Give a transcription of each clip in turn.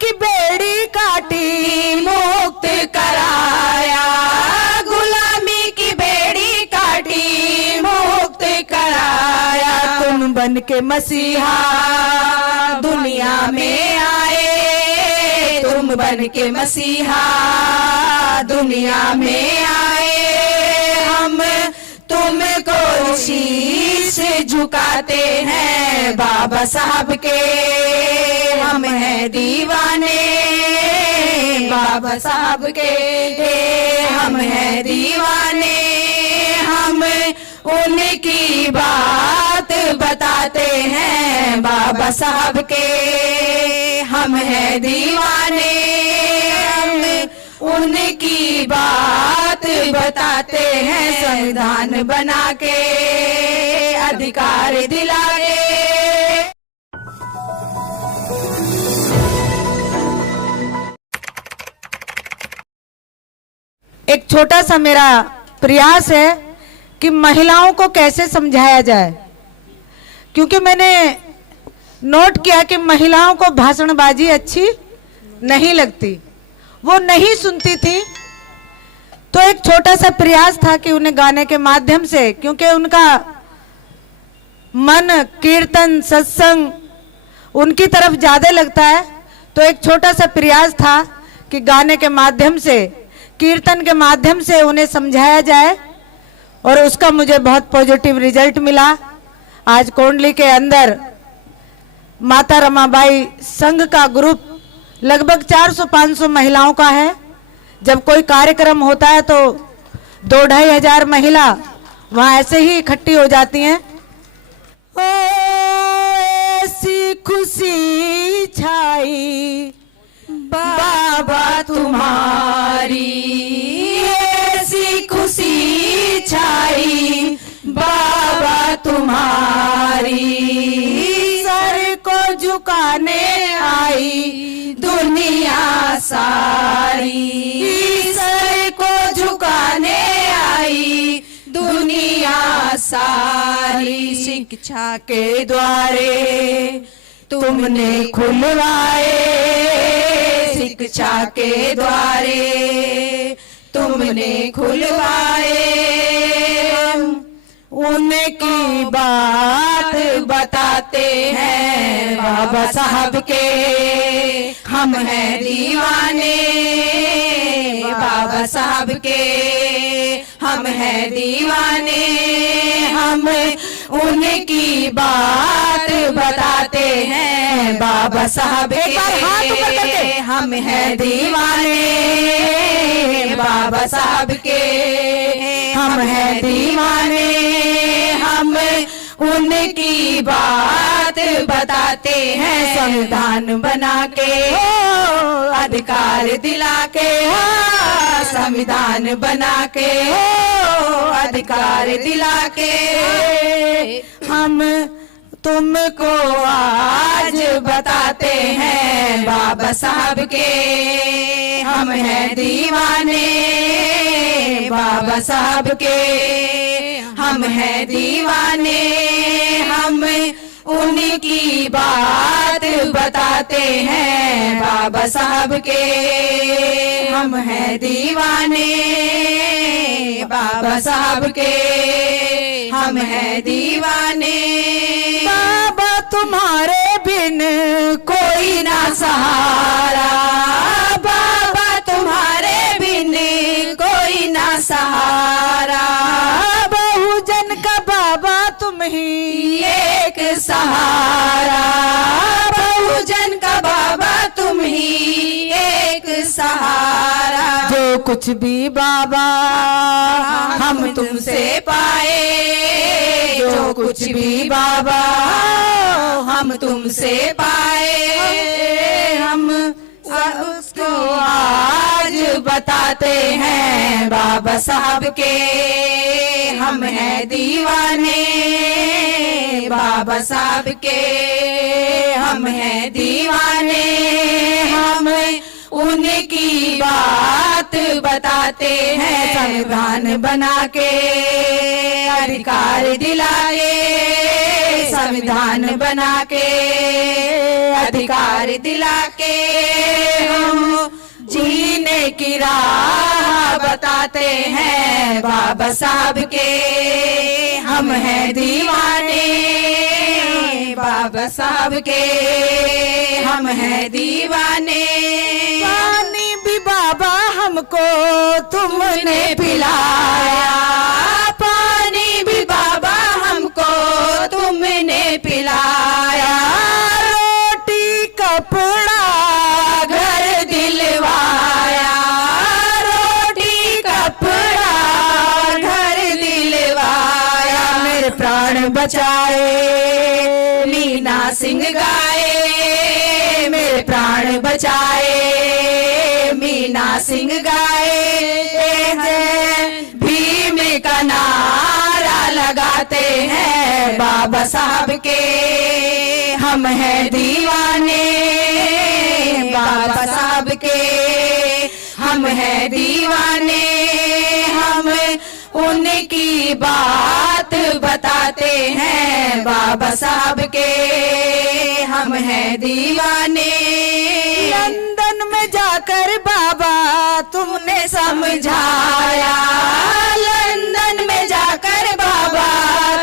की बेड़ी काटी मुक्त कराया, गुलामी की बेड़ी काटी मुक्त कराया। तुम बन के मसीहा दुनिया में आए, तुम बन के मसीहा दुनिया में आए। हम तुमको शीश झुकाते हैं बाबा साहब के, हम हैं दीवाने बाबा साहब के, हम हैं दीवाने। हम उनकी बात बताते हैं बाबा साहब के, हम हैं दीवाने। हम उनकी बात बताते हैं, संविधान बना के अधिकार दिला के। एक छोटा सा मेरा प्रयास है कि महिलाओं को कैसे समझाया जाए, क्योंकि मैंने नोट किया कि महिलाओं को भाषणबाजी अच्छी नहीं लगती, वो नहीं सुनती थी। तो एक छोटा सा प्रयास था कि उन्हें गाने के माध्यम से, क्योंकि उनका मन कीर्तन सत्संग उनकी तरफ ज्यादा लगता है, तो एक छोटा सा प्रयास था कि गाने के माध्यम से, कीर्तन के माध्यम से उन्हें समझाया जाए, और उसका मुझे बहुत पॉजिटिव रिजल्ट मिला। आज कोंडली के अंदर माता रमाबाई संघ का ग्रुप लगभग 400-500 महिलाओं का है। जब कोई कार्यक्रम होता है तो 2-2.5 हजार महिला वहां ऐसे ही इकट्ठी हो जाती हैं। ओ ऐसी खुशी छाई बाबा तुम्हारी, ऐसी खुशी छाई बाबा तुम्हारी, सर को झुकाने आई दुनिया सारी, सर को झुकाने आई दुनिया सारी। शिक्षा के द्वारे तुमने खुलवाए, शिक्षा के द्वारे तुमने खुलवाए। उनकी बात बताते हैं बाबा साहब के, हम हैं दीवाने बाबा साहब के, हम हैं दीवाने। हम उनकी बात बताते हैं बाबा साहब के, हम हैं दीवाने बाबा साहब के, हम हैं दीवाने। हम उनकी बात बताते हैं, संविधान बना के अधिकार दिला के, संविधान बना के अधिकार दिला के। हम तुमको आज बताते हैं बाबा साहब के, हम हैं दीवाने बाबा साहब के, हम हैं दीवाने। हम उनकी बात बताते हैं बाबा साहब के, हम हैं दीवाने बाबा साहब के, हम हैं दीवाने। बाबा तुम्हारे बिन कोई ना सहारा, बाबा तुम्हारे बिन कोई ना सहारा, बहुजन का बाबा तुम ही एक सहारा, बहुजन का बाबा तुम ही एक सहारा। जो कुछ भी बाबा हम तुमसे पाए, जो कुछ भी बाबा हम तुमसे पाए, हम उसको आज बताते हैं बाबा साहब के, हम हैं दीवाने बाबा साहब के, हम हैं दीवाने। हम उनकी बात बताते हैं, संविधान बना के अधिकार दिलाए, संविधान बना के अधिकार दिला के हम जीने की राह बताते हैं बाबा साहब के। हम हैं दीवाने बाबा साहब के, हम हैं दीवाने। पानी भी बाबा हमको तुमने पिलाया, पानी भी बाबा हमको तुमने पिलाया। रोटी कपड़ा घर दिलवाया, रोटी कपड़ा घर दिलवाया। मेरे प्राण बचाए मीना सिंह गाए, मेरे प्राण बचाए मीना सिंह गाए। भीम का नारा लगाते हैं बाबा साहब के। हम हैं दीवाने बाबा साहब के, हम हैं दीवाने। हम उनकी बात बताते हैं बाबा साहब के। हम हैं दीवाने। लंदन में जाकर बाबा तुमने समझाया, लंदन में जाकर बाबा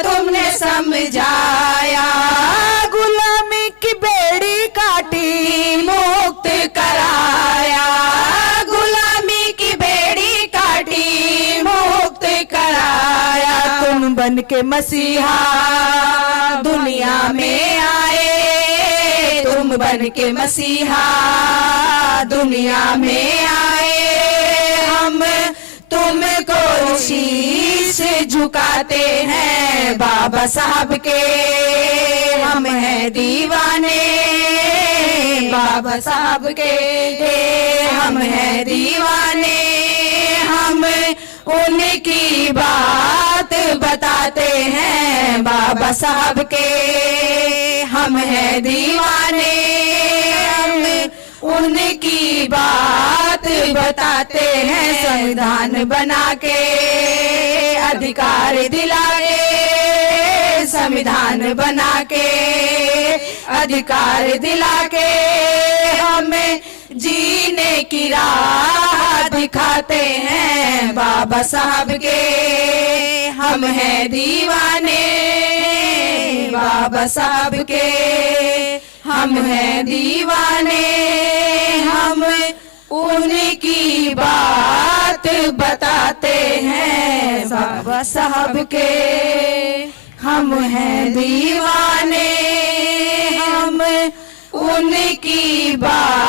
तुमने समझाया। गुलामी की बेड़ी काटी मुक्त कराया, गुलामी की बेड़ी काटी मुक्त कराया। तुम बन के मसीहा दुनिया में आए, तुम बन के मसीहा दुनिया में आए। हम तुमको शीश झुकाते हैं बाबा साहब के। हम हैं दीवाने बाबा साहब के, हम हैं दीवाने। हम उनकी बात बताते हैं बाबा साहब के। हम हैं दीवाने, उनकी बात बताते हैं। संविधान बना के अधिकार दिला के, संविधान बना के अधिकार दिला के हमें जीने की राह दिखाते हैं बाबा साहब के। हम हैं दीवाने बाबा साहब के, हम हैं दीवाने। हम उनकी बात बताते हैं बाबा साहब के। हम हैं दीवाने, हम उनकी बात